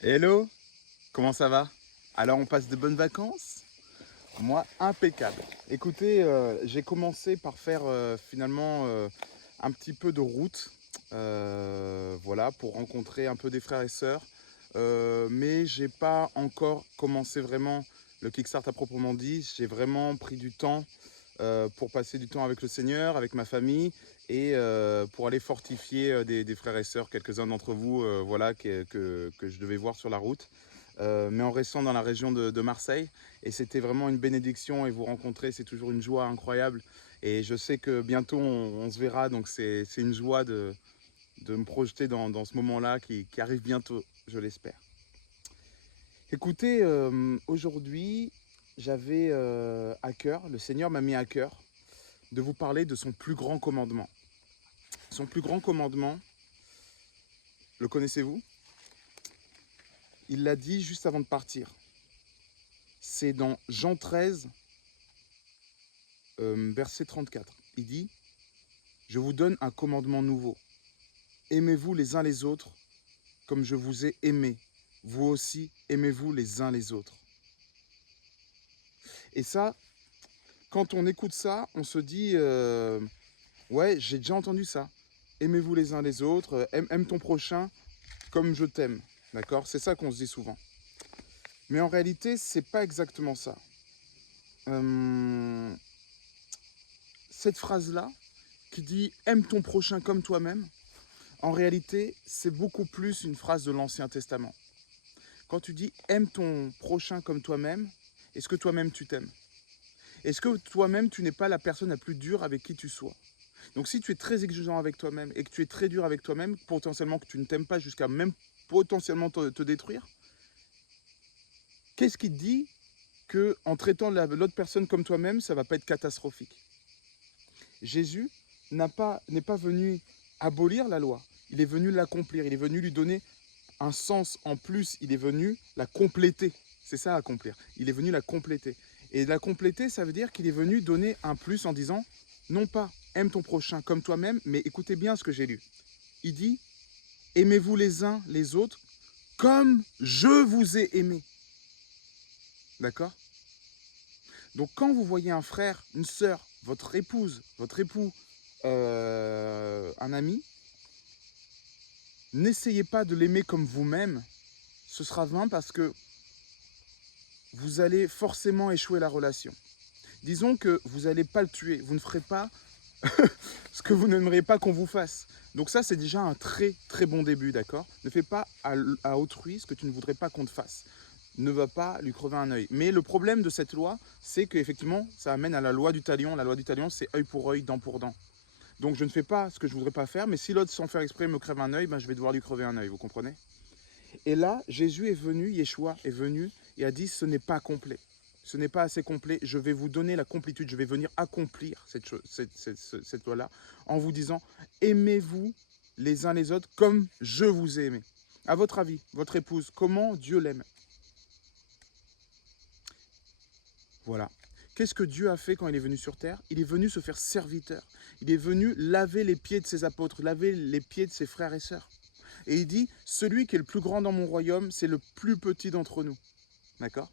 Hello, comment ça va? Alors on passe de bonnes vacances? Moi, impeccable. Écoutez, j'ai commencé par faire finalement un petit peu de route, voilà, pour rencontrer un peu des frères et sœurs. Mais j'ai pas encore commencé vraiment le kickstart à proprement dit. J'ai vraiment pris du temps pour passer du temps avec le Seigneur, avec ma famille et pour aller fortifier des frères et sœurs, quelques-uns d'entre vous, voilà, que je devais voir sur la route. Mais en restant dans la région de Marseille. Et c'était vraiment une bénédiction et vous rencontrer, c'est toujours une joie incroyable. Et je sais que bientôt on se verra, donc c'est une joie de me projeter dans ce moment-là qui arrive bientôt, je l'espère. Écoutez, aujourd'hui, j'avais à cœur, le Seigneur m'a mis à cœur de vous parler de son plus grand commandement. Son plus grand commandement, le connaissez-vous? Il l'a dit juste avant de partir. C'est dans Jean 13, verset 34. Il dit: je vous donne un commandement nouveau. Aimez-vous les uns les autres comme je vous ai aimé. Vous aussi, aimez-vous les uns les autres. Et ça, quand on écoute ça, on se dit ouais, j'ai déjà entendu ça. Aimez-vous les uns les autres, aime ton prochain comme je t'aime. D'accord? C'est ça qu'on se dit souvent. Mais en réalité, c'est pas exactement ça. Euh, cette phrase-là, qui dit aime ton prochain comme toi-même, en réalité, c'est beaucoup plus une phrase de l'Ancien Testament. Quand tu dis aime ton prochain comme toi-même, est-ce que toi-même tu t'aimes? Est-ce que toi-même tu n'es pas la personne la plus dure avec qui tu sois? Donc si tu es très exigeant avec toi-même et que tu es très dur avec toi-même, potentiellement que tu ne t'aimes pas jusqu'à même potentiellement te détruire, qu'est-ce qui te dit que en traitant l'autre personne comme toi-même, ça va pas être catastrophique? Jésus n'est pas venu abolir la loi, il est venu l'accomplir, il est venu lui donner un sens en plus, il est venu la compléter. C'est ça, accomplir. Il est venu la compléter. Et la compléter, ça veut dire qu'il est venu donner un plus en disant, non pas aime ton prochain comme toi-même, mais écoutez bien ce que j'ai lu. Il dit, aimez-vous les uns les autres comme je vous ai aimé. D'accord? Donc quand vous voyez un frère, une sœur, votre épouse, votre époux, un ami, n'essayez pas de l'aimer comme vous-même. Ce sera vain parce que vous allez forcément échouer la relation. Disons que vous n'allez pas le tuer, vous ne ferez pas ce que vous n'aimeriez pas qu'on vous fasse. Donc ça, c'est déjà un très très bon début, d'accord? Ne fais pas à autrui ce que tu ne voudrais pas qu'on te fasse. Ne va pas lui crever un œil. Mais le problème de cette loi, c'est qu'effectivement, ça amène à la loi du talion. La loi du talion, c'est œil pour œil, dent pour dent. Donc je ne fais pas ce que je ne voudrais pas faire, mais si l'autre, sans faire exprès, me crève un œil, ben, je vais devoir lui crever un œil, vous comprenez? Et là, Jésus est venu, Yeshua est venu et a dit, ce n'est pas complet. Ce n'est pas assez complet, je vais vous donner la complétude, je vais venir accomplir cette loi-là en vous disant, aimez-vous les uns les autres comme je vous ai aimé. À votre avis, votre épouse, comment Dieu l'aime? Voilà. Qu'est-ce que Dieu a fait quand il est venu sur terre? Il est venu se faire serviteur. Il est venu laver les pieds de ses apôtres, laver les pieds de ses frères et sœurs. Et il dit, celui qui est le plus grand dans mon royaume, c'est le plus petit d'entre nous. D'accord?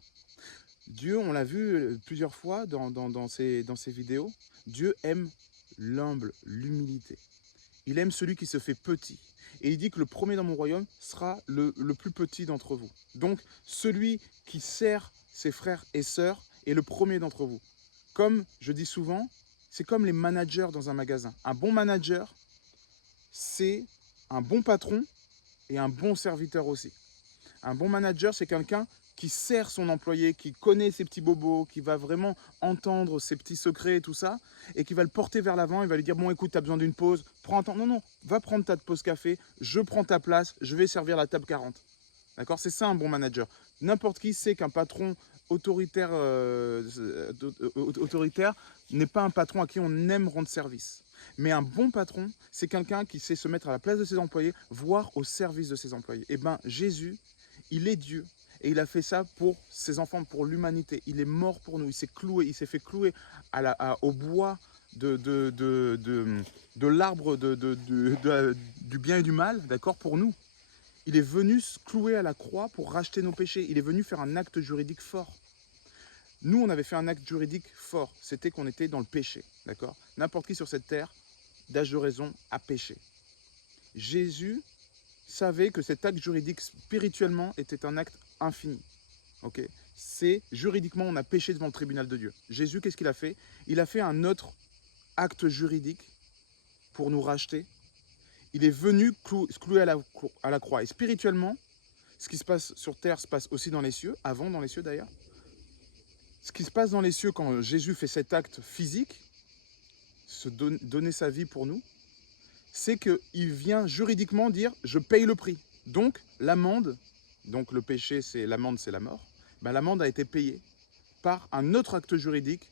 Dieu, on l'a vu plusieurs fois dans ces vidéos, Dieu aime l'humble, l'humilité. Il aime celui qui se fait petit. Et il dit que le premier dans mon royaume sera le plus petit d'entre vous. Donc, celui qui sert ses frères et sœurs est le premier d'entre vous. Comme je dis souvent, c'est comme les managers dans un magasin. Un bon manager, c'est un bon patron et un bon serviteur aussi. Un bon manager, c'est quelqu'un qui sert son employé, qui connaît ses petits bobos, qui va vraiment entendre ses petits secrets et tout ça, et qui va le porter vers l'avant, il va lui dire, bon écoute, tu as besoin d'une pause, prends un temps. Non, non, va prendre ta pause café, je prends ta place, je vais servir la table 40. D'accord? C'est ça un bon manager. N'importe qui sait qu'un patron autoritaire, autoritaire n'est pas un patron à qui on aime rendre service. Mais un bon patron, c'est quelqu'un qui sait se mettre à la place de ses employés, voire au service de ses employés. Et bien, Jésus, il est Dieu. Et il a fait ça pour ses enfants, pour l'humanité. Il est mort pour nous. Il s'est cloué, il s'est fait clouer au bois de l'arbre du bien et du mal, d'accord, pour nous. Il est venu se clouer à la croix pour racheter nos péchés. Il est venu faire un acte juridique fort. Nous, on avait fait un acte juridique fort. C'était qu'on était dans le péché, d'accord? N'importe qui sur cette terre, d'âge de raison, a péché. Jésus savait que cet acte juridique, spirituellement, était un acte infini. Okay, c'est juridiquement, on a péché devant le tribunal de Dieu. Jésus, qu'est-ce qu'il a fait? Il a fait un autre acte juridique pour nous racheter. Il est venu se clouer à la croix. Et spirituellement, ce qui se passe sur terre se passe aussi dans les cieux, avant dans les cieux d'ailleurs. Ce qui se passe dans les cieux quand Jésus fait cet acte physique, donner sa vie pour nous, c'est qu'il vient juridiquement dire « je paye le prix ». Donc l'amende, donc le péché, l'amende, c'est la mort, ben, l'amende a été payée par un autre acte juridique.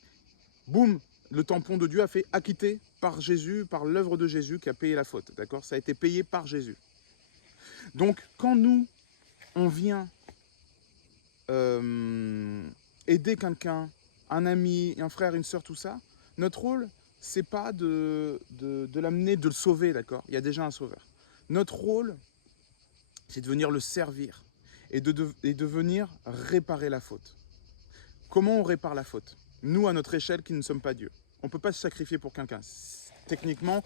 Boum, le tampon de Dieu a fait acquitter par Jésus, par l'œuvre de Jésus qui a payé la faute. D'accord? Ça a été payé par Jésus. Donc quand nous, on vient aider quelqu'un, un ami, un frère, une sœur, tout ça, notre rôle, c'est pas de l'amener, de le sauver, d'accord? Il y a déjà un sauveur. Notre rôle, c'est de venir le servir et de venir réparer la faute. Comment on répare la faute? Nous, à notre échelle, qui ne sommes pas Dieu. On ne peut pas se sacrifier pour quelqu'un. Techniquement,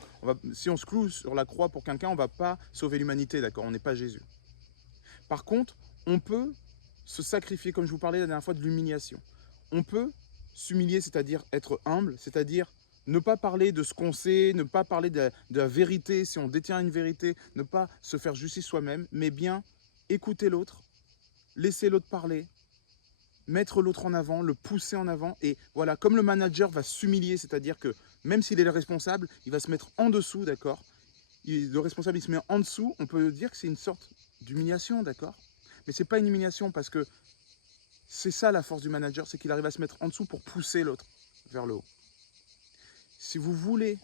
si on se cloue sur la croix pour quelqu'un, on ne va pas sauver l'humanité, d'accord? On n'est pas Jésus. Par contre, on peut se sacrifier, comme je vous parlais la dernière fois, de l'humiliation. On peut s'humilier, c'est-à-dire être humble, c'est-à-dire ne pas parler de ce qu'on sait, ne pas parler de la vérité, si on détient une vérité, ne pas se faire justice soi-même, mais bien écouter l'autre, laisser l'autre parler, mettre l'autre en avant, le pousser en avant. Et voilà, comme le manager va s'humilier, c'est-à-dire que même s'il est le responsable, il va se mettre en dessous, d'accord? Le responsable, il se met en dessous, on peut dire que c'est une sorte d'humiliation, d'accord? Mais ce n'est pas une humiliation parce que c'est ça la force du manager, c'est qu'il arrive à se mettre en dessous pour pousser l'autre vers le haut. Si vous voulez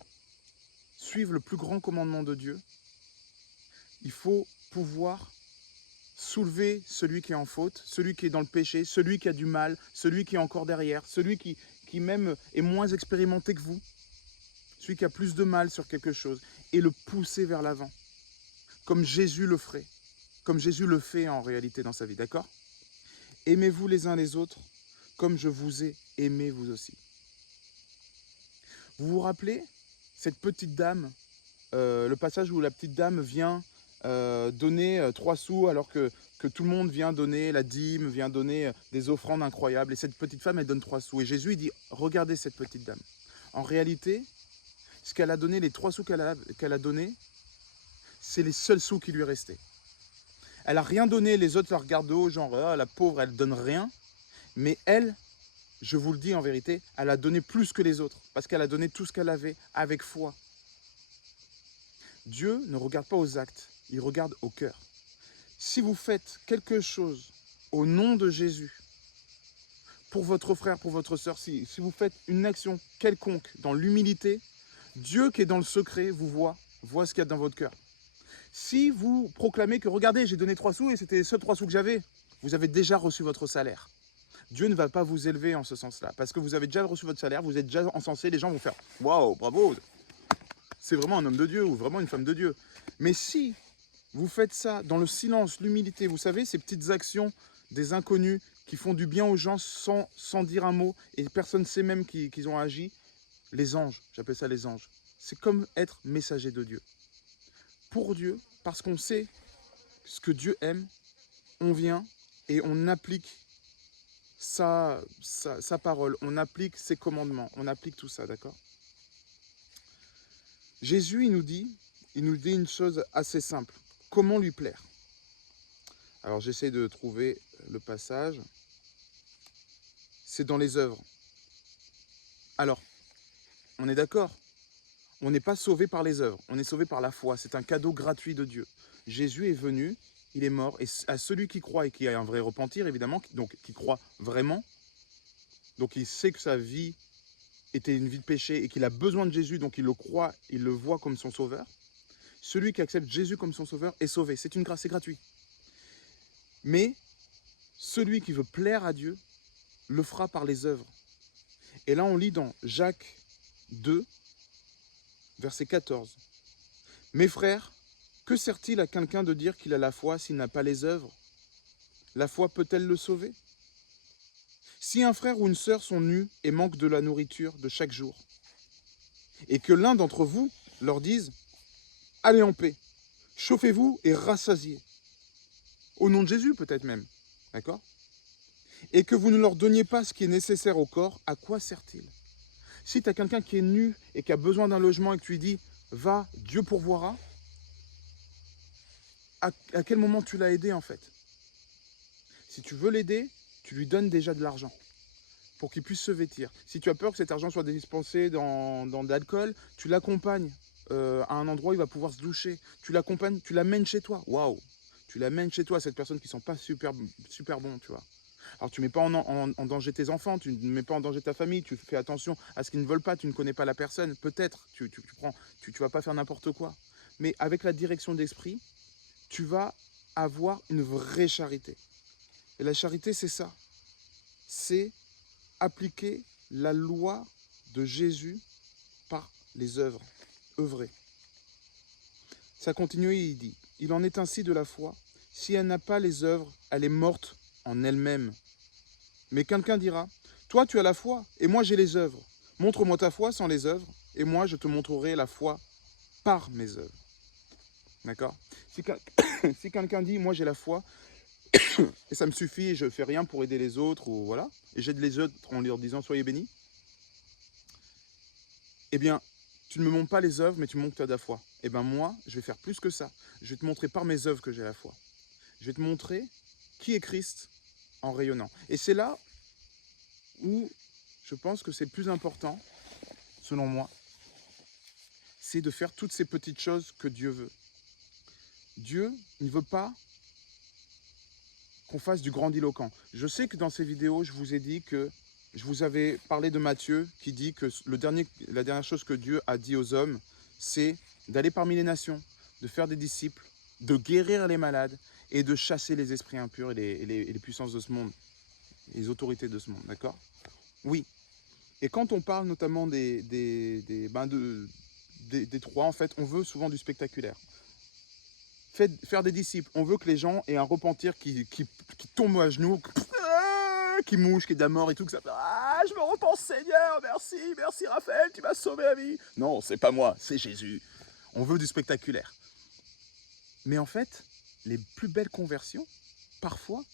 suivre le plus grand commandement de Dieu, il faut pouvoir soulever celui qui est en faute, celui qui est dans le péché, celui qui a du mal, celui qui est encore derrière, celui qui même est moins expérimenté que vous, celui qui a plus de mal sur quelque chose, et le pousser vers l'avant, comme Jésus le ferait, comme Jésus le fait en réalité dans sa vie, d'accord? Aimez-vous les uns les autres comme je vous ai aimé vous aussi. Vous vous rappelez cette petite dame, le passage où la petite dame vient donner 3 sous alors que tout le monde vient donner la dîme, vient donner des offrandes incroyables. Et cette petite femme, elle donne 3 sous. Et Jésus, il dit, regardez cette petite dame. En réalité, ce qu'elle a donné, les 3 sous qu'elle a donné, c'est les seuls sous qui lui restaient. Elle n'a rien donné, les autres la regardent de haut, genre, oh, la pauvre, elle donne rien. Mais elle, je vous le dis en vérité, elle a donné plus que les autres. Parce qu'elle a donné tout ce qu'elle avait avec foi. Dieu ne regarde pas aux actes, il regarde au cœur. Si vous faites quelque chose au nom de Jésus, pour votre frère, pour votre sœur, si vous faites une action quelconque dans l'humilité, Dieu qui est dans le secret vous voit ce qu'il y a dans votre cœur. Si vous proclamez que, regardez, j'ai donné 3 sous et c'était les seuls 3 sous que j'avais, vous avez déjà reçu votre salaire. Dieu ne va pas vous élever en ce sens-là, parce que vous avez déjà reçu votre salaire, vous êtes déjà encensé, les gens vont faire « Waouh, bravo, c'est vraiment un homme de Dieu ou vraiment une femme de Dieu. » Mais si vous faites ça dans le silence, l'humilité, vous savez, ces petites actions des inconnus qui font du bien aux gens sans dire un mot, et personne ne sait même qu'ils ont agi, les anges, j'appelle ça les anges. C'est comme être messager de Dieu. Pour Dieu, parce qu'on sait ce que Dieu aime, on vient et on applique sa parole, on applique ses commandements, on applique tout ça, d'accord? Jésus, il nous dit une chose assez simple. Comment lui plaire? Alors j'essaie de trouver le passage. C'est dans les œuvres. Alors, on est d'accord? On n'est pas sauvé par les œuvres, on est sauvé par la foi. C'est un cadeau gratuit de Dieu. Jésus est venu, il est mort, et à celui qui croit et qui a un vrai repentir, évidemment, donc qui croit vraiment, donc il sait que sa vie était une vie de péché et qu'il a besoin de Jésus, donc il le croit, il le voit comme son sauveur. Celui qui accepte Jésus comme son sauveur est sauvé. C'est une grâce, c'est gratuit. Mais celui qui veut plaire à Dieu le fera par les œuvres. Et là, on lit dans Jacques 2, verset 14. « Mes frères, Que sert-il à quelqu'un de dire qu'il a la foi s'il n'a pas les œuvres? La foi peut-elle le sauver? Si un frère ou une sœur sont nus et manquent de la nourriture de chaque jour, et que l'un d'entre vous leur dise « Allez en paix, chauffez-vous et rassasiez », au nom de Jésus peut-être même, d'accord? Et que vous ne leur donniez pas ce qui est nécessaire au corps, à quoi sert-il? Si tu as quelqu'un qui est nu et qui a besoin d'un logement et que tu lui dis « Va, Dieu pourvoira », à quel moment tu l'as aidé en fait? Si tu veux l'aider, tu lui donnes déjà de l'argent pour qu'il puisse se vêtir. Si tu as peur que cet argent soit dépensé dans de l'alcool, tu l'accompagnes à un endroit où il va pouvoir se doucher. Tu l'accompagnes, tu l'amènes chez toi. Waouh! Tu l'amènes chez toi, cette personne qui ne sent pas super bon, tu vois. Alors tu ne mets pas en danger tes enfants, tu ne mets pas en danger ta famille, tu fais attention à ce qu'ils ne veulent pas, tu ne connais pas la personne, peut-être, tu vas pas faire n'importe quoi. Mais avec la direction d'esprit, tu vas avoir une vraie charité. Et la charité, c'est ça. C'est appliquer la loi de Jésus par les œuvres, œuvrer. Ça continue, il dit, il en est ainsi de la foi, si elle n'a pas les œuvres, elle est morte en elle-même. Mais quelqu'un dira, toi tu as la foi, et moi j'ai les œuvres. Montre-moi ta foi sans les œuvres, et moi je te montrerai la foi par mes œuvres. D'accord? Si quelqu'un dit, moi j'ai la foi, et ça me suffit, et je ne fais rien pour aider les autres, ou voilà, et j'aide les autres en leur disant, soyez bénis, eh bien, tu ne me montres pas les œuvres, mais tu me montres que tu as de la foi. Eh bien moi, je vais faire plus que ça. Je vais te montrer par mes œuvres que j'ai la foi. Je vais te montrer qui est Christ en rayonnant. Et c'est là où je pense que c'est le plus important, selon moi, c'est de faire toutes ces petites choses que Dieu veut. Dieu ne veut pas qu'on fasse du grandiloquent. Je sais que dans ces vidéos, je vous ai dit que je vous avais parlé de Matthieu qui dit que la dernière chose que Dieu a dit aux hommes, c'est d'aller parmi les nations, de faire des disciples, de guérir les malades et de chasser les esprits impurs et les puissances de ce monde, les autorités de ce monde, d'accord? Oui. Et quand on parle notamment des trois, en fait, on veut souvent du spectaculaire. Faire des disciples, on veut que les gens aient un repentir qui tombe à genoux, qui mouche, qui est de la mort et tout, que ça fait « Ah, je me repens Seigneur, merci, merci Raphaël, tu m'as sauvé la vie !» Non, c'est pas moi, c'est Jésus. On veut du spectaculaire. Mais en fait, les plus belles conversions, parfois,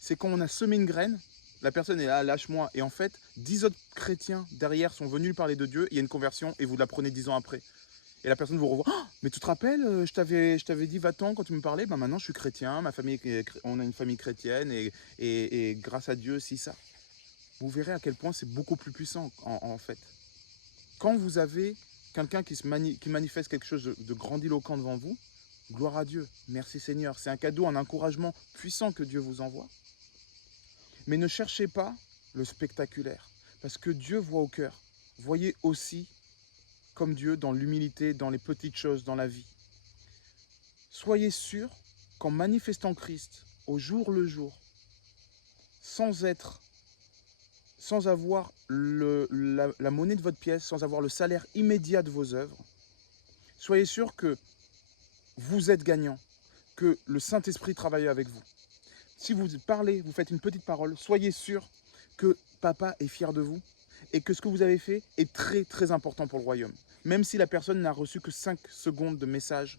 c'est quand on a semé une graine, la personne est là, lâche-moi, et en fait, 10 autres chrétiens derrière sont venus lui parler de Dieu, il y a une conversion, et vous l'apprenez 10 ans après. Et la personne vous revoit. Oh, mais tu te rappelles, je t'avais dit va-t'en quand tu me parlais. Ben maintenant je suis chrétien, on a une famille chrétienne et grâce à Dieu, si ça. Vous verrez à quel point c'est beaucoup plus puissant en fait. Quand vous avez quelqu'un qui manifeste quelque chose de grandiloquent devant vous, gloire à Dieu, merci Seigneur. C'est un cadeau, un encouragement puissant que Dieu vous envoie. Mais ne cherchez pas le spectaculaire, parce que Dieu voit au cœur. Voyez aussi comme Dieu dans l'humilité, dans les petites choses, dans la vie. Soyez sûrs qu'en manifestant Christ au jour le jour, sans avoir la monnaie de votre pièce, sans avoir le salaire immédiat de vos œuvres, soyez sûrs que vous êtes gagnant, que le Saint-Esprit travaille avec vous. Si vous parlez, vous faites une petite parole, soyez sûrs que Papa est fier de vous et que ce que vous avez fait est très très important pour le royaume. Même si la personne n'a reçu que 5 secondes de message,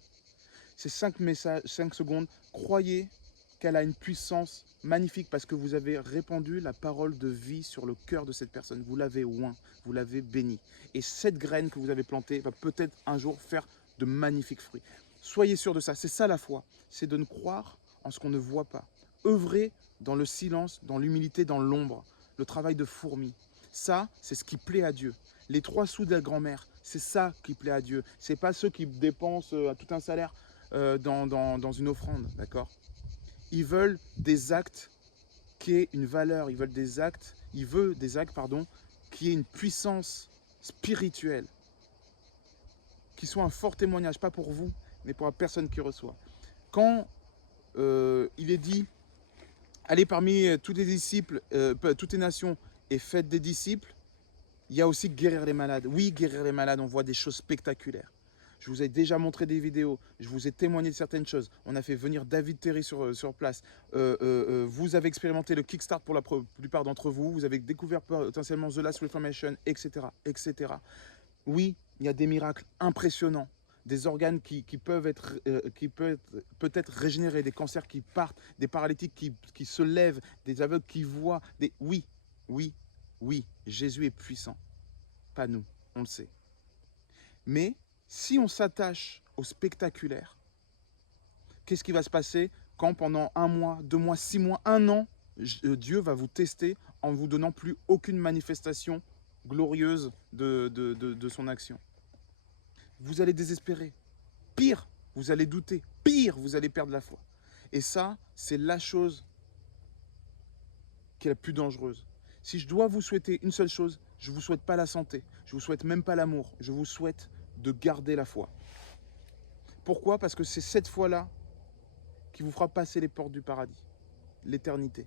ces 5 secondes, croyez qu'elle a une puissance magnifique parce que vous avez répandu la parole de vie sur le cœur de cette personne. Vous l'avez oint, vous l'avez béni. Et cette graine que vous avez plantée va peut-être un jour faire de magnifiques fruits. Soyez sûrs de ça, c'est ça la foi, c'est de ne croire en ce qu'on ne voit pas. Œuvrer dans le silence, dans l'humilité, dans l'ombre, le travail de fourmi. Ça, c'est ce qui plaît à Dieu. Les 3 sous de la grand-mère, c'est ça qui plaît à Dieu. Ce n'est pas ceux qui dépensent tout un salaire dans une offrande, d'accord? Ils veulent des actes qui aient une valeur, il veut des actes, qui aient une puissance spirituelle, qui soient un fort témoignage, pas pour vous, mais pour la personne qui reçoit. Quand il est dit, allez parmi tous les disciples, toutes les nations, et faites des disciples, il y a aussi guérir les malades. Oui, guérir les malades, on voit des choses spectaculaires. Je vous ai déjà montré des vidéos, je vous ai témoigné de certaines choses. On a fait venir David Terry sur place. Vous avez expérimenté le Kickstart pour la plupart d'entre vous. Vous avez découvert potentiellement The Last Reformation, etc., etc. Oui, il y a des miracles impressionnants. Des organes qui peuvent être, peut-être régénérés, des cancers qui partent, des paralytiques qui se lèvent, des aveugles qui voient. Oui, oui, oui, Jésus est puissant. Pas nous, on le sait. Mais si on s'attache au spectaculaire, qu'est-ce qui va se passer quand pendant 1 mois, 2 mois, 6 mois, 1 an, Dieu va vous tester en ne vous donnant plus aucune manifestation glorieuse de son action? Vous allez désespérer. Pire, vous allez douter. Pire, vous allez perdre la foi. Et ça, c'est la chose qui est la plus dangereuse. Si je dois vous souhaiter une seule chose, je ne vous souhaite pas la santé, je ne vous souhaite même pas l'amour, je vous souhaite de garder la foi. Pourquoi? Parce que c'est cette foi-là qui vous fera passer les portes du paradis, l'éternité.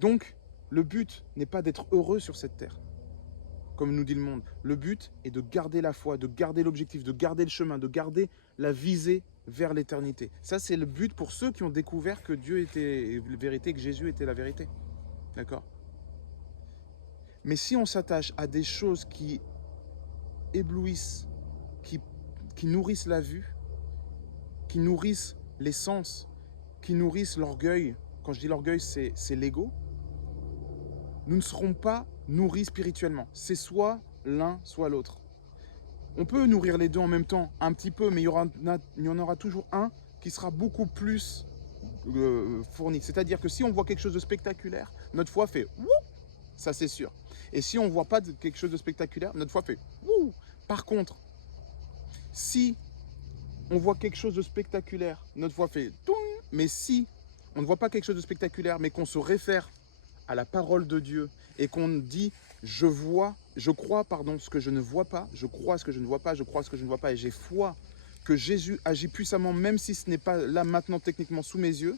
Donc, le but n'est pas d'être heureux sur cette terre, comme nous dit le monde. Le but est de garder la foi, de garder l'objectif, de garder le chemin, de garder la visée vers l'éternité. Ça, c'est le but pour ceux qui ont découvert que Dieu était la vérité, que Jésus était la vérité. D'accord? Mais si on s'attache à des choses qui éblouissent, qui nourrissent la vue, qui nourrissent les sens, qui nourrissent l'orgueil, quand je dis l'orgueil, c'est l'ego, nous ne serons pas nourris spirituellement. C'est soit l'un, soit l'autre. On peut nourrir les deux en même temps, un petit peu, mais il y en aura toujours un qui sera beaucoup plus fourni. C'est-à-dire que si on voit quelque chose de spectaculaire, notre foi fait « wouh », ça c'est sûr. Et si on ne voit pas quelque chose de spectaculaire, notre foi fait « wouh ». Par contre, si on voit quelque chose de spectaculaire, notre foi fait « toum ». Mais si on ne voit pas quelque chose de spectaculaire, mais qu'on se réfère à la parole de Dieu et qu'on dit je crois ce que je ne vois pas, je crois ce que je ne vois pas, je crois ce que je ne vois pas et j'ai foi que Jésus agit puissamment même si ce n'est pas là maintenant techniquement sous mes yeux.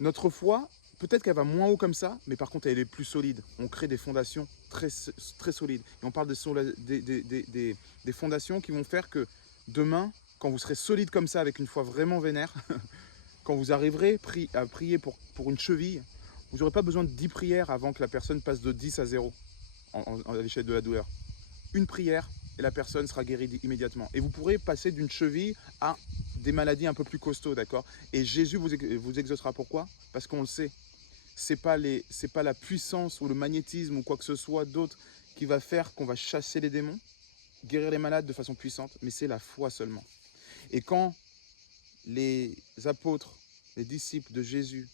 Notre foi, peut-être qu'elle va moins haut comme ça, mais par contre elle est plus solide. On crée des fondations très, très solides. Et on parle des fondations qui vont faire que demain, quand vous serez solide comme ça avec une foi vraiment vénère, quand vous arriverez à prier pour une cheville, vous n'aurez pas besoin de 10 prières avant que la personne passe de 10 à 0 à l'échelle de la douleur. Une prière et la personne sera guérie immédiatement. Et vous pourrez passer d'une cheville à des maladies un peu plus costauds, d'accord? Et Jésus vous exaucera. Pourquoi? Parce qu'on le sait. C'est pas la puissance ou le magnétisme ou quoi que ce soit d'autre qui va faire qu'on va chasser les démons, guérir les malades de façon puissante, mais c'est la foi seulement. Et quand les apôtres, les disciples de Jésus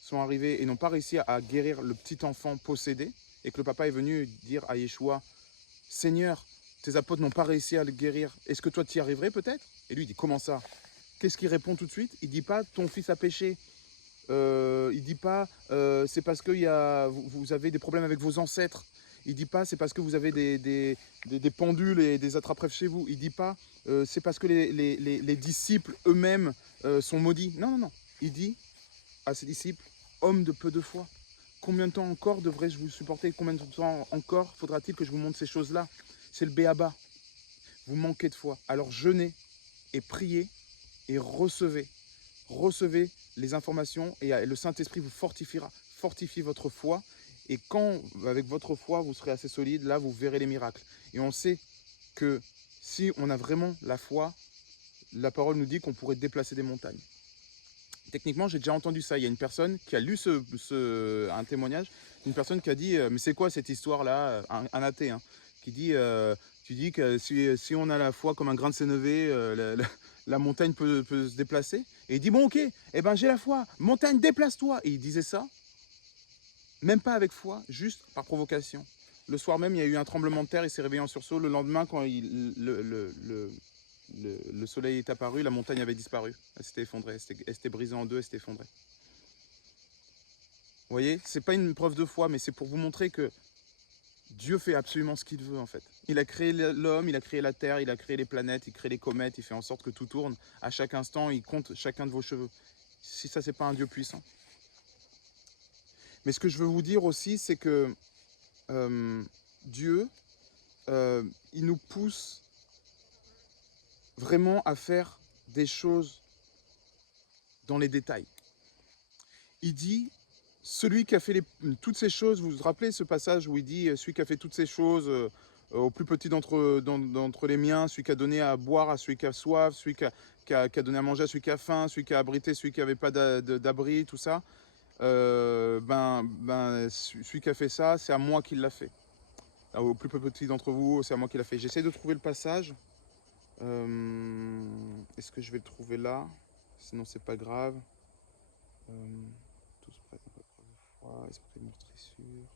sont arrivés et n'ont pas réussi à guérir le petit enfant possédé, et que le papa est venu dire à Yeshua, Seigneur, tes apôtres n'ont pas réussi à le guérir, est-ce que toi tu y arriverais peut-être? Et lui il dit, comment ça? Qu'est-ce qu'il répond tout de suite? Il ne dit pas, ton fils a péché. Il ne dit pas, c'est parce que vous avez des problèmes avec vos ancêtres. Il ne dit pas, c'est parce que vous avez des pendules et des attrape-rêves chez vous. Il ne dit pas, c'est parce que les disciples eux-mêmes sont maudits. Non, non, non. Il dit à ses disciples, hommes de peu de foi, combien de temps encore devrais-je vous supporter? Combien de temps encore faudra-t-il que je vous montre ces choses-là? C'est le béaba. Vous manquez de foi. Alors jeûnez et priez et recevez. Recevez les informations et le Saint-Esprit vous fortifiera. Fortifiez votre foi. Et quand, avec votre foi, vous serez assez solide, là, vous verrez les miracles. Et on sait que si on a vraiment la foi, la parole nous dit qu'on pourrait déplacer des montagnes. Techniquement, j'ai déjà entendu ça. Il y a une personne qui a lu un témoignage, une personne qui a dit mais c'est quoi cette histoire-là, un athée, hein, qui dit tu dis que si on a la foi comme un grain de sénévé, la montagne peut se déplacer. Et il dit bon ok, eh ben j'ai la foi, montagne déplace-toi. Et il disait ça, même pas avec foi, juste par provocation. Le soir même, il y a eu un tremblement de terre, il s'est réveillé en sursaut. Le lendemain, quand le soleil est apparu, la montagne avait disparu. Elle s'était effondrée, elle s'était brisée en deux, elle s'était effondrée. Vous voyez, c'est pas une preuve de foi, mais c'est pour vous montrer que Dieu fait absolument ce qu'il veut en fait. Il a créé l'homme, il a créé la terre, il a créé les planètes, il crée les comètes, il fait en sorte que tout tourne. À chaque instant, il compte chacun de vos cheveux. Si ça, c'est pas un Dieu puissant. Mais ce que je veux vous dire aussi, c'est que Dieu, il nous pousse vraiment à faire des choses dans les détails. Il dit, celui qui a fait toutes ces choses, vous vous rappelez ce passage où il dit, celui qui a fait toutes ces choses au plus petit d'entre les miens, celui qui a donné à boire à celui qui a soif, celui qui a donné à manger à celui qui a faim, celui qui a abrité celui qui n'avait pas d'abri, tout ça, celui qui a fait ça, c'est à moi qu'il l'a fait. Au plus petit d'entre vous, c'est à moi qu'il l'a fait. J'essaie de trouver le passage. Est-ce que je vais le trouver là? Sinon, c'est pas grave. Tous prêts, un peu froid, esprit de meurtrissure.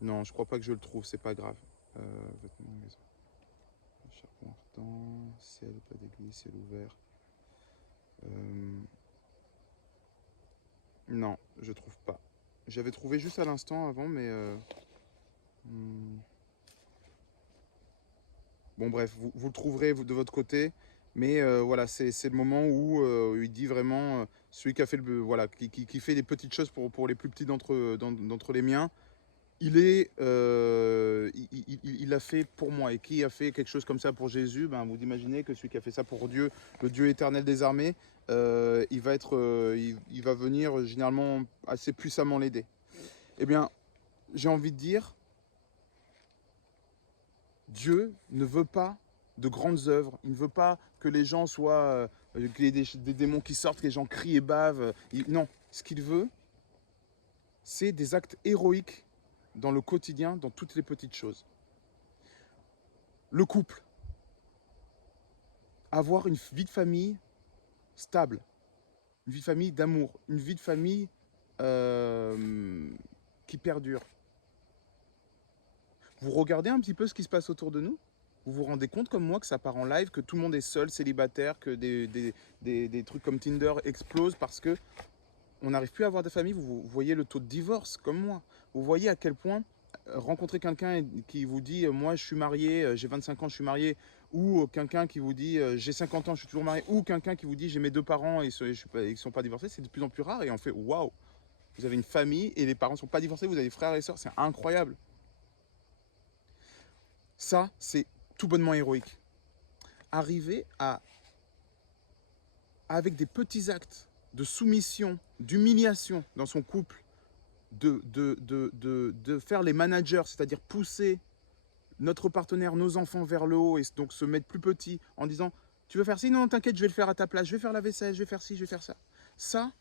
Non, je crois pas que je le trouve, c'est pas grave. Vêtements de maison. Charbon ardent, ciel, pas d'église, ciel ouvert. Non, je trouve pas. J'avais trouvé juste à l'instant avant, mais... Bon bref, vous le trouverez de votre côté. Mais voilà, c'est le moment où il dit vraiment, celui qui a fait voilà, qui fait les petites choses pour les plus petits d'entre les miens, il l'a fait pour moi. Et qui a fait quelque chose comme ça pour Jésus, ben, vous imaginez que celui qui a fait ça pour Dieu, le Dieu éternel des armées, il va venir généralement assez puissamment l'aider. Eh bien, j'ai envie de dire, Dieu ne veut pas de grandes œuvres. Il ne veut pas que les gens soient... qu'il y ait des démons qui sortent, que les gens crient et bavent. Non, ce qu'il veut, c'est des actes héroïques dans le quotidien, dans toutes les petites choses. Le couple. Avoir une vie de famille stable. Une vie de famille d'amour. Une vie de famille qui perdure. Vous regardez un petit peu ce qui se passe autour de nous? Vous vous rendez compte comme moi que ça part en live, que tout le monde est seul, célibataire, que des trucs comme Tinder explosent parce que on n'arrive plus à avoir de famille. Vous voyez le taux de divorce comme moi. Vous voyez à quel point rencontrer quelqu'un qui vous dit moi je suis marié, j'ai 25 ans, je suis marié, ou quelqu'un qui vous dit j'ai 50 ans, je suis toujours marié, ou quelqu'un qui vous dit j'ai mes deux parents et ils ne sont pas divorcés, c'est de plus en plus rare. Et on fait waouh, vous avez une famille et les parents ne sont pas divorcés, vous avez des frères et sœurs, c'est incroyable. Ça, c'est tout bonnement héroïque. Arriver avec des petits actes de soumission, d'humiliation dans son couple, de faire les managers, c'est-à-dire pousser notre partenaire, nos enfants vers le haut et donc se mettre plus petit en disant tu veux faire ci? Non, t'inquiète, je vais le faire à ta place, je vais faire la vaisselle, je vais faire ci, je vais faire ça. Ça,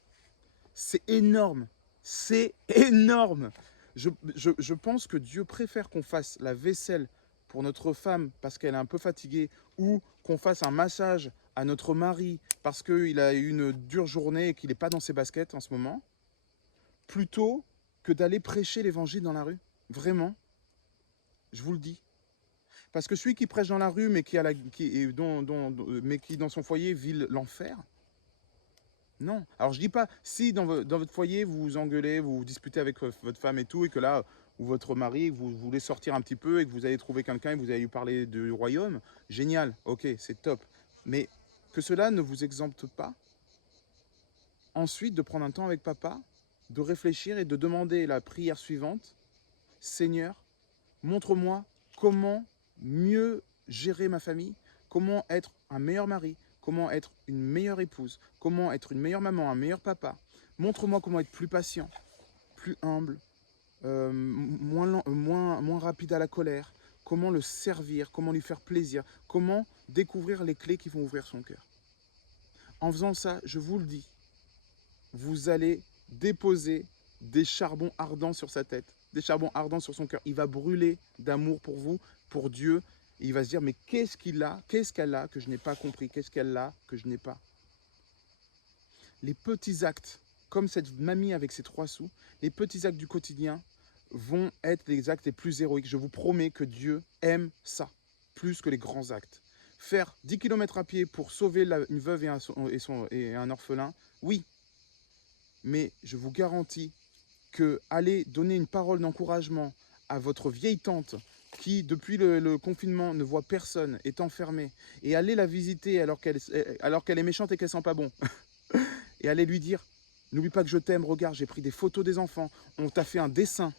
c'est énorme. C'est énorme. Je pense que Dieu préfère qu'on fasse la vaisselle pour notre femme parce qu'elle est un peu fatiguée, ou qu'on fasse un massage à notre mari parce qu'il a eu une dure journée et qu'il n'est pas dans ses baskets en ce moment, plutôt que d'aller prêcher l'évangile dans la rue. Vraiment, je vous le dis. Parce que celui qui prêche dans la rue, mais qui dans son foyer vit l'enfer, non. Alors je dis pas, si dans votre foyer vous vous engueulez, vous vous disputez avec votre femme et tout, et que là, ou votre mari, vous voulez sortir un petit peu et que vous allez trouver quelqu'un et que vous allez lui parler du royaume, génial, ok, c'est top. Mais que cela ne vous exempte pas ensuite de prendre un temps avec papa, de réfléchir et de demander la prière suivante. Seigneur, montre-moi comment mieux gérer ma famille, comment être un meilleur mari, comment être une meilleure épouse, comment être une meilleure maman, un meilleur papa. Montre-moi comment être plus patient, plus humble, moins rapide à la colère, comment le servir, comment lui faire plaisir, comment découvrir les clés qui vont ouvrir son cœur. En faisant ça, je vous le dis, vous allez déposer des charbons ardents sur sa tête, des charbons ardents sur son cœur. Il va brûler d'amour pour vous, pour Dieu. Et il va se dire, mais qu'est-ce qu'il a, qu'est-ce qu'elle a que je n'ai pas compris, qu'est-ce qu'elle a que je n'ai pas. Les petits actes, comme cette mamie avec ses 3 sous, les petits actes du quotidien vont être les actes les plus héroïques. Je vous promets que Dieu aime ça, plus que les grands actes. Faire 10 km à pied pour sauver une veuve et un orphelin, oui. Mais je vous garantis que aller donner une parole d'encouragement à votre vieille tante qui, depuis le confinement, ne voit personne, est enfermée, et aller la visiter alors qu'elle est méchante et qu'elle sent pas bon, et aller lui dire, n'oublie pas que je t'aime, regarde, j'ai pris des photos des enfants, on t'a fait un dessin,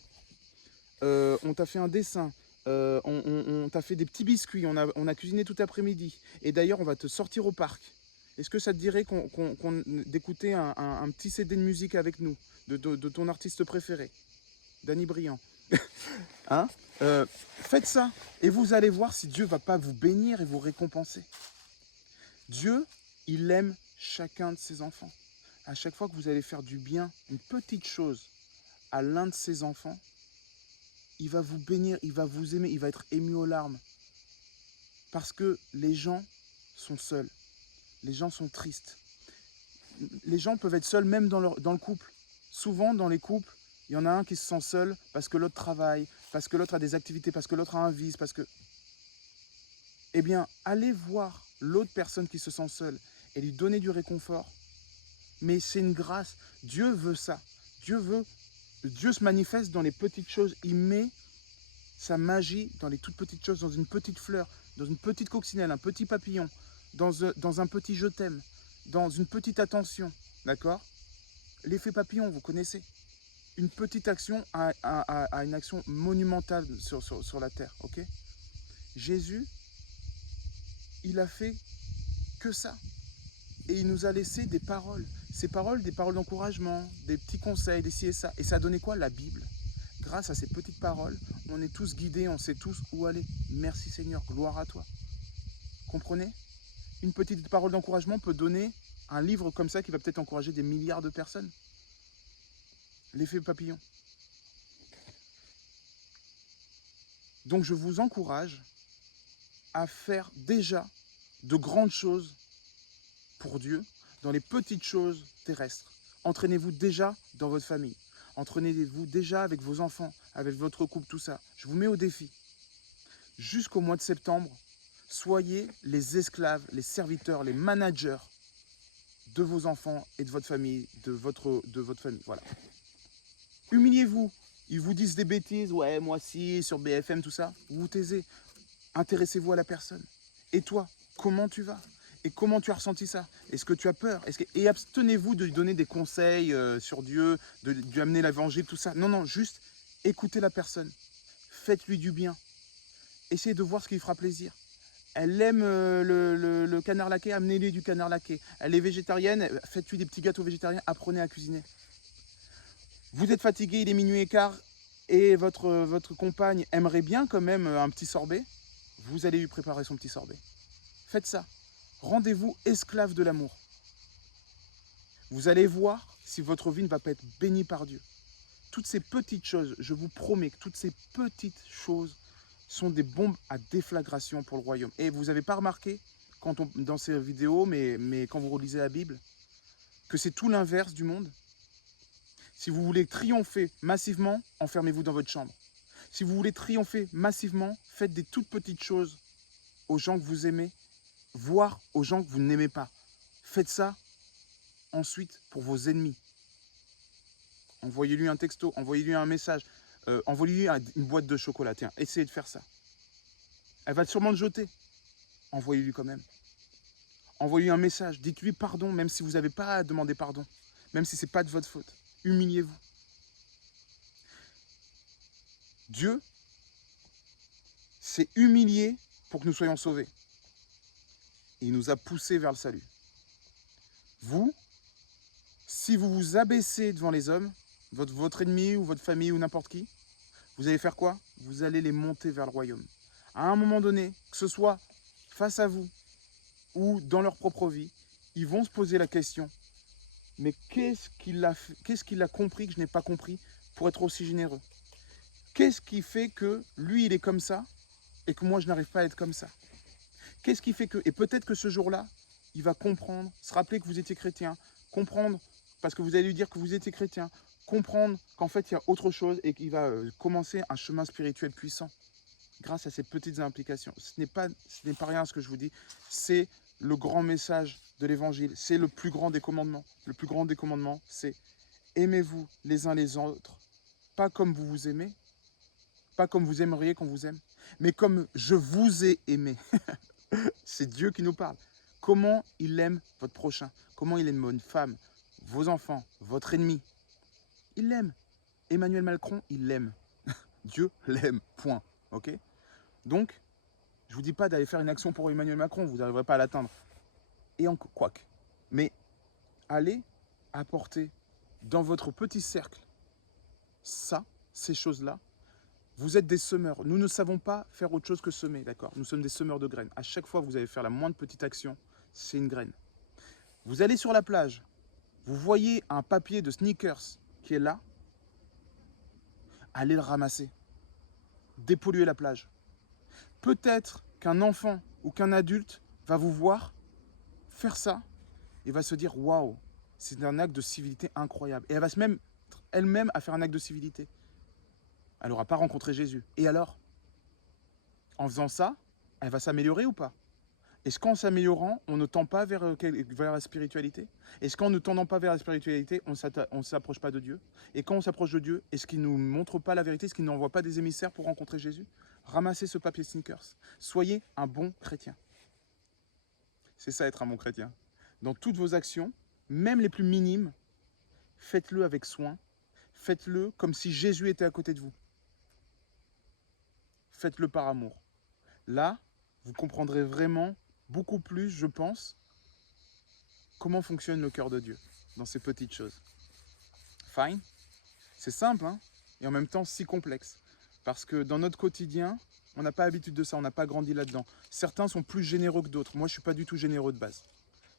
on t'a fait des petits biscuits, on a cuisiné tout après-midi. Et d'ailleurs, on va te sortir au parc. Est-ce que ça te dirait d'écouter un petit CD de musique avec nous, de ton artiste préféré, Danny Briand? Hein? Faites ça et vous allez voir si Dieu va pas vous bénir et vous récompenser. Dieu, il aime chacun de ses enfants. À chaque fois que vous allez faire du bien, une petite chose à l'un de ses enfants, il va vous bénir, il va vous aimer, il va être ému aux larmes. Parce que les gens sont seuls, les gens sont tristes. Les gens peuvent être seuls même dans le couple. Souvent dans les couples, il y en a un qui se sent seul parce que l'autre travaille, parce que l'autre a des activités, parce que l'autre a un vice, parce que... Eh bien, allez voir l'autre personne qui se sent seule et lui donner du réconfort. Mais c'est une grâce. Dieu veut ça. Dieu se manifeste dans les petites choses. Il met sa magie dans les toutes petites choses, dans une petite fleur, dans une petite coccinelle, un petit papillon, dans un petit je t'aime, dans une petite attention. D'accord? L'effet papillon, vous connaissez. Une petite action a une action monumentale sur la terre. Ok? Jésus, il a fait que ça. Et il nous a laissé des paroles. Ces paroles, des paroles d'encouragement, des petits conseils, des ci et ça. Et ça a donné quoi? La Bible. Grâce à ces petites paroles, on est tous guidés, on sait tous où aller. Merci Seigneur, gloire à toi. Comprenez? Une petite parole d'encouragement peut donner un livre comme ça qui va peut-être encourager des milliards de personnes. L'effet papillon. Donc je vous encourage à faire déjà de grandes choses pour Dieu dans les petites choses terrestres. Entraînez-vous déjà dans votre famille. Entraînez-vous déjà avec vos enfants, avec votre couple, tout ça. Je vous mets au défi. Jusqu'au mois de septembre, soyez les esclaves, les serviteurs, les managers de vos enfants et de votre famille, de votre famille. Voilà. Humiliez-vous. Ils vous disent des bêtises, ouais, moi si, sur BFM, tout ça. Vous vous taisez. Intéressez-vous à la personne. Et toi, comment tu vas? Et comment tu as ressenti ça? Est-ce que tu as peur? Et abstenez-vous de lui donner des conseils sur Dieu, de lui amener l'évangile, tout ça. Non, non, juste écoutez la personne. Faites-lui du bien. Essayez de voir ce qui lui fera plaisir. Elle aime le canard laqué, amenez-lui du canard laqué. Elle est végétarienne, faites-lui des petits gâteaux végétariens, apprenez à cuisiner. Vous êtes fatigué, il est minuit et quart, et votre compagne aimerait bien quand même un petit sorbet. Vous allez lui préparer son petit sorbet. Faites ça. Rendez-vous esclave de l'amour. Vous allez voir si votre vie ne va pas être bénie par Dieu. Toutes ces petites choses, je vous promets que toutes ces petites choses sont des bombes à déflagration pour le royaume. Et vous n'avez pas remarqué, dans ces vidéos, mais quand vous relisez la Bible, que c'est tout l'inverse du monde? Si vous voulez triompher massivement, enfermez-vous dans votre chambre. Si vous voulez triompher massivement, faites des toutes petites choses aux gens que vous aimez, voire aux gens que vous n'aimez pas. Faites ça ensuite pour vos ennemis. Envoyez-lui un texto, envoyez-lui un message, envoyez-lui une boîte de chocolat. Tiens, essayez de faire ça. Elle va sûrement le jeter. Envoyez-lui quand même. Envoyez-lui un message, dites-lui pardon, même si vous n'avez pas à demander pardon, même si ce n'est pas de votre faute. Humiliez-vous. Dieu s'est humilié pour que nous soyons sauvés. Il nous a poussés vers le salut. Vous, si vous vous abaissez devant les hommes, votre ennemi ou votre famille ou n'importe qui, vous allez faire quoi? Vous allez les monter vers le royaume. À un moment donné, que ce soit face à vous ou dans leur propre vie, ils vont se poser la question, mais qu'est-ce qu'il a compris que je n'ai pas compris pour être aussi généreux? Qu'est-ce qui fait que lui, il est comme ça et que moi, je n'arrive pas à être comme ça? Qu'est-ce qui fait que... Et peut-être que ce jour-là, il va comprendre, se rappeler que vous étiez chrétien, comprendre, parce que vous allez lui dire que vous étiez chrétien, comprendre qu'en fait, il y a autre chose et qu'il va commencer un chemin spirituel puissant grâce à ces petites implications. Ce n'est pas rien ce que je vous dis, c'est le grand message de l'évangile, c'est le plus grand des commandements. Le plus grand des commandements, c'est aimez-vous les uns les autres, pas comme vous vous aimez, pas comme vous aimeriez qu'on vous aime, mais comme je vous ai aimé. C'est Dieu qui nous parle. Comment il aime votre prochain, comment il aime une femme, vos enfants, votre ennemi. Il l'aime. Emmanuel Macron, il l'aime. Dieu l'aime, point. Ok? Donc, je ne vous dis pas d'aller faire une action pour Emmanuel Macron, vous n'arriverez pas à l'atteindre. Et en quoique. Mais allez apporter dans votre petit cercle ça, ces choses-là. Vous êtes des semeurs. Nous ne savons pas faire autre chose que semer, d'accord? Nous sommes des semeurs de graines. À chaque fois que vous allez faire la moindre petite action, c'est une graine. Vous allez sur la plage, vous voyez un papier de sneakers qui est là, allez le ramasser. Dépolluer la plage. Peut-être qu'un enfant ou qu'un adulte va vous voir faire ça et va se dire waouh, c'est un acte de civilité incroyable. Et elle va se même elle-même à faire un acte de civilité. Elle n'aura pas rencontré Jésus. Et alors, en faisant ça, elle va s'améliorer ou pas? Est-ce qu'en s'améliorant, on ne tend pas vers la spiritualité? Est-ce qu'en ne tendant pas vers la spiritualité, on ne s'approche pas de Dieu? Et quand on s'approche de Dieu, est-ce qu'il ne nous montre pas la vérité? Est-ce qu'il n'envoie pas des émissaires pour rencontrer Jésus? Ramassez ce papier sneakers. Soyez un bon chrétien. C'est ça être un bon chrétien. Dans toutes vos actions, même les plus minimes, faites-le avec soin. Faites-le comme si Jésus était à côté de vous. Faites-le par amour. Là, vous comprendrez vraiment beaucoup plus, je pense, comment fonctionne le cœur de Dieu dans ces petites choses. Fine. C'est simple, hein, et en même temps si complexe. Parce que dans notre quotidien, on n'a pas l'habitude de ça, on n'a pas grandi là-dedans. Certains sont plus généreux que d'autres. Moi, je ne suis pas du tout généreux de base.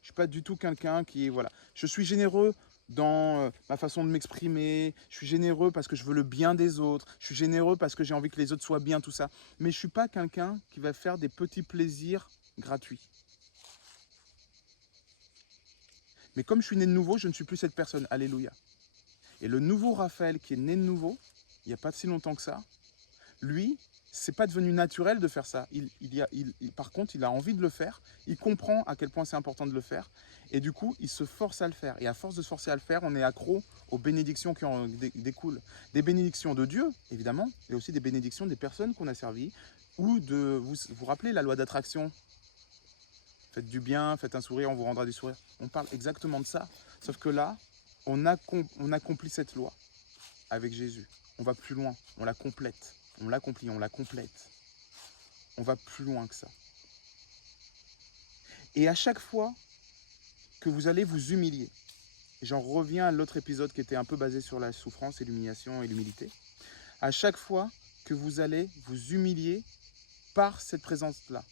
Je ne suis pas du tout quelqu'un qui... Voilà. Je suis généreux dans ma façon de m'exprimer. Je suis généreux parce que je veux le bien des autres. Je suis généreux parce que j'ai envie que les autres soient bien, tout ça. Mais je ne suis pas quelqu'un qui va faire des petits plaisirs gratuits. Mais comme je suis né de nouveau, je ne suis plus cette personne. Alléluia. Et le nouveau Raphaël qui est né de nouveau, il n'y a pas si longtemps que ça, lui, c'est pas devenu naturel de faire ça. Par contre, il a envie de le faire. Il comprend à quel point c'est important de le faire. Et du coup, il se force à le faire. Et à force de se forcer à le faire, on est accro aux bénédictions qui en découlent. Des bénédictions de Dieu, évidemment, et aussi des bénédictions des personnes qu'on a servies. Ou de... Vous rappelez la loi d'attraction? Faites du bien, faites un sourire, on vous rendra du sourire. On parle exactement de ça. Sauf que là, on accomplit cette loi avec Jésus. On va plus loin, on la complète. On l'accomplit, on la complète. On va plus loin que ça. Et à chaque fois que vous allez vous humilier, j'en reviens à l'autre épisode qui était un peu basé sur la souffrance et l'humiliation et l'humilité, à chaque fois que vous allez vous humilier par cette présence-là,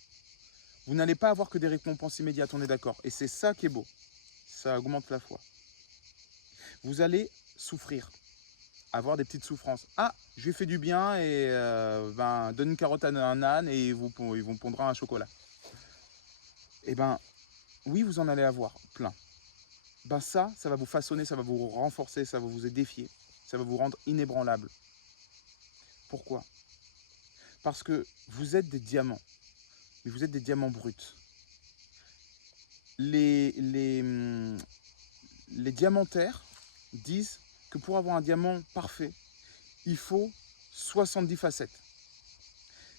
vous n'allez pas avoir que des récompenses immédiates, on est d'accord. Et c'est ça qui est beau. Ça augmente la foi. Vous allez souffrir, avoir des petites souffrances. Ah, je lui ai fait du bien et donne une carotte à un âne et ils vous pondront un chocolat. Eh ben, oui, vous en allez avoir plein. Ben ça va vous façonner, ça va vous renforcer, ça va vous défier, ça va vous rendre inébranlable. Pourquoi? Parce que vous êtes des diamants, mais vous êtes des diamants bruts. Les diamantaires disent que pour avoir un diamant parfait, il faut 70 facettes.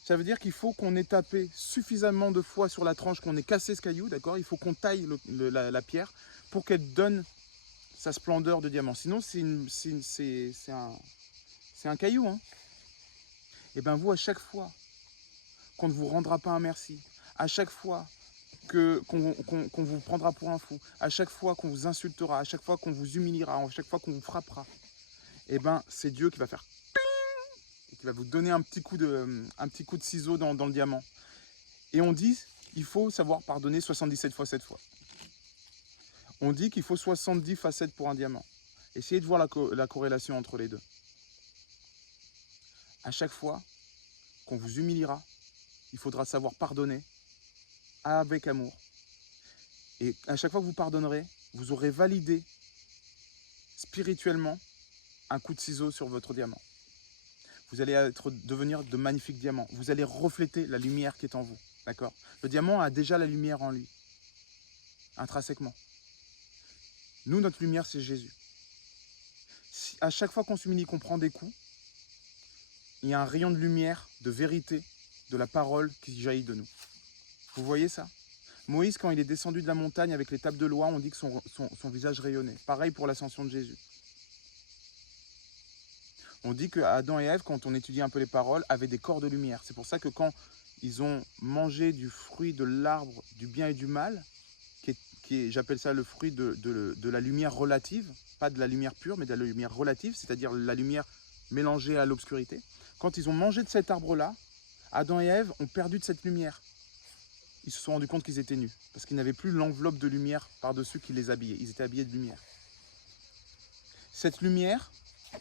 Ça veut dire qu'il faut qu'on ait tapé suffisamment de fois sur la tranche, qu'on ait cassé ce caillou, d'accord? Il faut qu'on taille la pierre pour qu'elle donne sa splendeur de diamant. Sinon, c'est un caillou. Hein. Et bien vous, à chaque fois qu'on ne vous rendra pas un merci, à chaque fois qu'on vous prendra pour un fou, à chaque fois qu'on vous insultera, à chaque fois qu'on vous humiliera, à chaque fois qu'on vous frappera, et ben c'est Dieu qui va faire et qui va vous donner un petit coup de ciseau dans le diamant. Et on dit qu'il faut savoir pardonner 77 fois 7 fois. On dit qu'il faut 70 facettes pour un diamant. Essayez de voir la corrélation entre les deux. À chaque fois qu'on vous humiliera, il faudra savoir pardonner avec amour. Et à chaque fois que vous pardonnerez, vous aurez validé spirituellement un coup de ciseau sur votre diamant. Vous allez devenir de magnifiques diamants. Vous allez refléter la lumière qui est en vous. D'accord? Le diamant a déjà la lumière en lui, intrinsèquement. Nous, notre lumière, c'est Jésus. Si à chaque fois qu'on s'humilie, qu'on prend des coups, il y a un rayon de lumière, de vérité, de la parole qui jaillit de nous. Vous voyez ça? Moïse, quand il est descendu de la montagne avec les tables de loi, on dit que son visage rayonnait. Pareil pour l'ascension de Jésus. On dit que Adam et Ève, quand on étudie un peu les paroles, avaient des corps de lumière. C'est pour ça que quand ils ont mangé du fruit de l'arbre du bien et du mal, j'appelle ça le fruit de la lumière relative, pas de la lumière pure, mais de la lumière relative, c'est-à-dire la lumière mélangée à l'obscurité. Quand ils ont mangé de cet arbre-là, Adam et Ève ont perdu de cette lumière. Ils se sont rendus compte qu'ils étaient nus, parce qu'ils n'avaient plus l'enveloppe de lumière par-dessus qui les habillait. Ils étaient habillés de lumière. Cette lumière,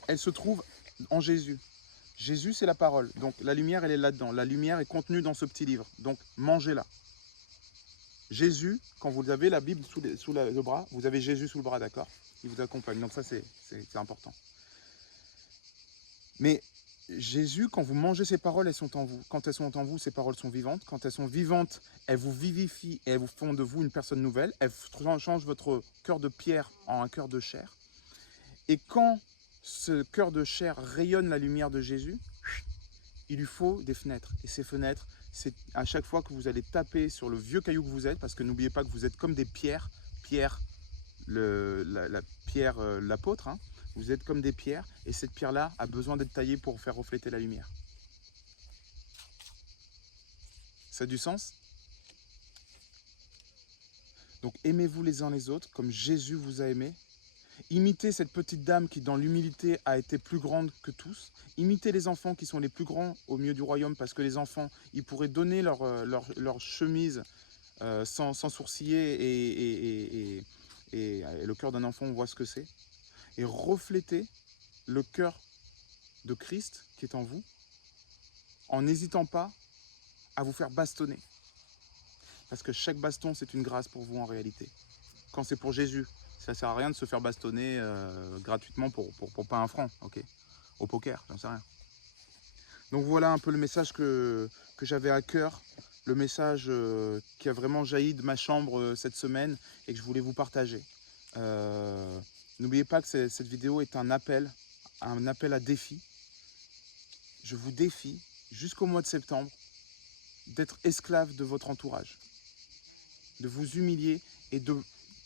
elle se trouve en Jésus. Jésus, c'est la parole. Donc la lumière, elle est là-dedans. La lumière est contenue dans ce petit livre. Donc mangez-la. Jésus, quand vous avez la Bible sous le bras, vous avez Jésus sous le bras, d'accord? Il vous accompagne. Donc ça, c'est important. Mais Jésus, quand vous mangez ces paroles, elles sont en vous. Quand elles sont en vous, ces paroles sont vivantes. Quand elles sont vivantes, elles vous vivifient et elles vous font de vous une personne nouvelle. Elles changent votre cœur de pierre en un cœur de chair. Et quand ce cœur de chair rayonne la lumière de Jésus, il lui faut des fenêtres. Et ces fenêtres, c'est à chaque fois que vous allez taper sur le vieux caillou que vous êtes, parce que n'oubliez pas que vous êtes comme des pierres. Pierre, la pierre, l'apôtre, hein. Vous êtes comme des pierres, et cette pierre-là a besoin d'être taillée pour faire refléter la lumière. Ça a du sens? Donc aimez-vous les uns les autres, comme Jésus vous a aimé. Imitez cette petite dame qui, dans l'humilité, a été plus grande que tous. Imitez les enfants qui sont les plus grands au milieu du royaume, parce que les enfants, ils pourraient donner leur chemise sans sourciller, et le cœur d'un enfant, on voit ce que c'est. Et reflétez le cœur de Christ qui est en vous, en n'hésitant pas à vous faire bastonner. Parce que chaque baston, c'est une grâce pour vous en réalité. Quand c'est pour Jésus, ça ne sert à rien de se faire bastonner gratuitement pour pas un franc, ok, au poker, j'en sais rien. Donc voilà un peu le message que j'avais à cœur, le message qui a vraiment jailli de ma chambre cette semaine et que je voulais vous partager. N'oubliez pas que cette vidéo est un appel à défi. Je vous défie jusqu'au mois de septembre d'être esclave de votre entourage, de vous humilier et de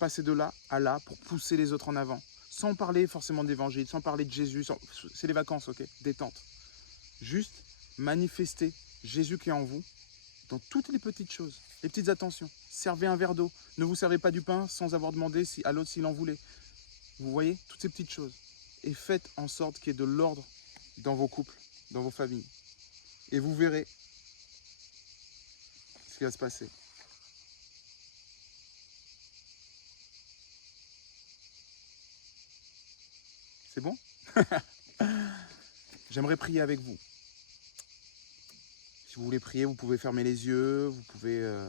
passer de là à là pour pousser les autres en avant, sans parler forcément d'évangile, sans parler de Jésus, c'est les vacances, ok, détente. Juste manifester Jésus qui est en vous dans toutes les petites choses, les petites attentions. Servez un verre d'eau, ne vous servez pas du pain sans avoir demandé à l'autre s'il en voulait. Vous voyez, toutes ces petites choses. Et faites en sorte qu'il y ait de l'ordre dans vos couples, dans vos familles. Et vous verrez ce qui va se passer. C'est bon? J'aimerais prier avec vous. Si vous voulez prier, vous pouvez fermer les yeux, vous pouvez,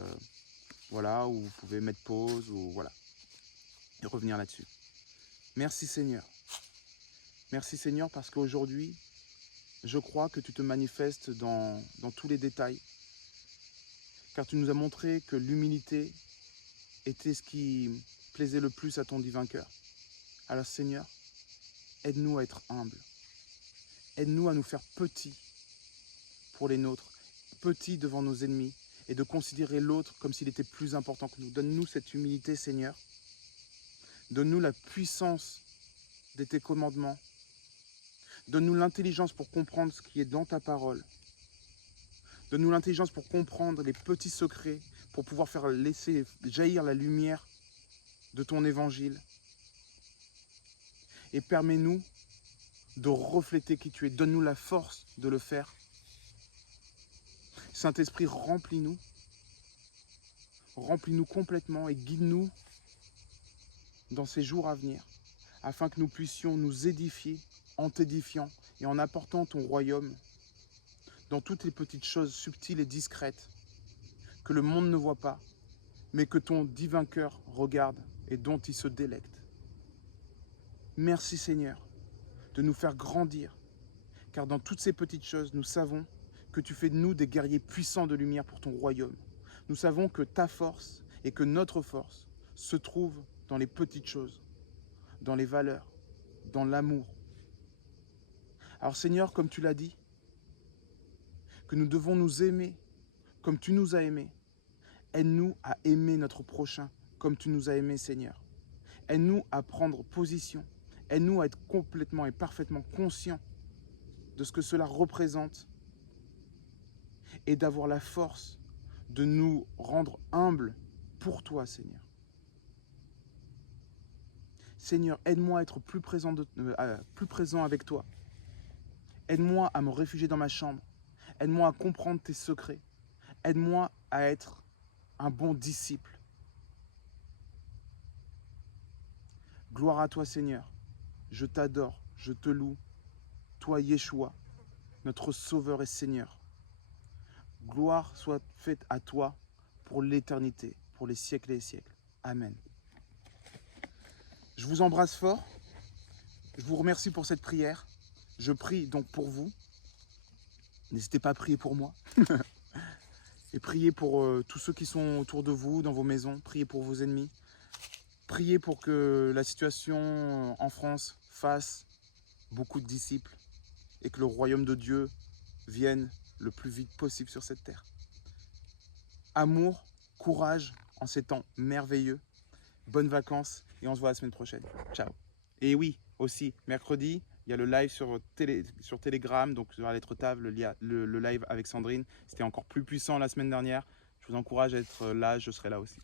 voilà, ou vous pouvez mettre pause, ou voilà, et revenir là-dessus. Merci Seigneur. Merci Seigneur parce qu'aujourd'hui, je crois que tu te manifestes dans tous les détails, car tu nous as montré que l'humilité était ce qui plaisait le plus à ton divin cœur. Alors Seigneur, aide-nous à être humbles. Aide-nous à nous faire petits pour les nôtres, petits devant nos ennemis, et de considérer l'autre comme s'il était plus important que nous. Donne-nous cette humilité, Seigneur. Donne-nous la puissance de tes commandements. Donne-nous l'intelligence pour comprendre ce qui est dans ta parole. Donne-nous l'intelligence pour comprendre les petits secrets, pour pouvoir laisser jaillir la lumière de ton évangile. Et permets-nous de refléter qui tu es. Donne-nous la force de le faire. Saint-Esprit, remplis-nous. Remplis-nous complètement et guide-nous dans ces jours à venir, afin que nous puissions nous édifier en t'édifiant et en apportant ton royaume dans toutes les petites choses subtiles et discrètes que le monde ne voit pas, mais que ton divin cœur regarde et dont il se délecte. Merci Seigneur de nous faire grandir, car dans toutes ces petites choses, nous savons que tu fais de nous des guerriers puissants de lumière pour ton royaume. Nous savons que ta force et que notre force se trouvent dans les petites choses, dans les valeurs, dans l'amour. Alors Seigneur, comme tu l'as dit, que nous devons nous aimer comme tu nous as aimés. Aide-nous à aimer notre prochain comme tu nous as aimés, Seigneur. Aide-nous à prendre position. Aide-nous à être complètement et parfaitement conscients de ce que cela représente. et d'avoir la force de nous rendre humbles pour toi, Seigneur. Seigneur, aide-moi à être plus présent avec toi. Aide-moi à me réfugier dans ma chambre. Aide-moi à comprendre tes secrets. Aide-moi à être un bon disciple. Gloire à toi, Seigneur. Je t'adore, je te loue. Toi, Yeshua, notre Sauveur et Seigneur. Gloire soit faite à toi pour l'éternité, pour les siècles et les siècles. Amen. Je vous embrasse fort. Je vous remercie pour cette prière. Je prie donc pour vous. N'hésitez pas à prier pour moi. Et priez pour tous ceux qui sont autour de vous, dans vos maisons. Priez pour vos ennemis. Priez pour que la situation en France fasse beaucoup de disciples et que le royaume de Dieu vienne le plus vite possible sur cette terre. Amour, courage en ces temps merveilleux. Bonnes vacances et on se voit la semaine prochaine. Ciao. Et oui, aussi, mercredi, il y a le live sur Telegram, donc sur la lettre TAV, le live avec Sandrine. C'était encore plus puissant la semaine dernière. Je vous encourage à être là, je serai là aussi.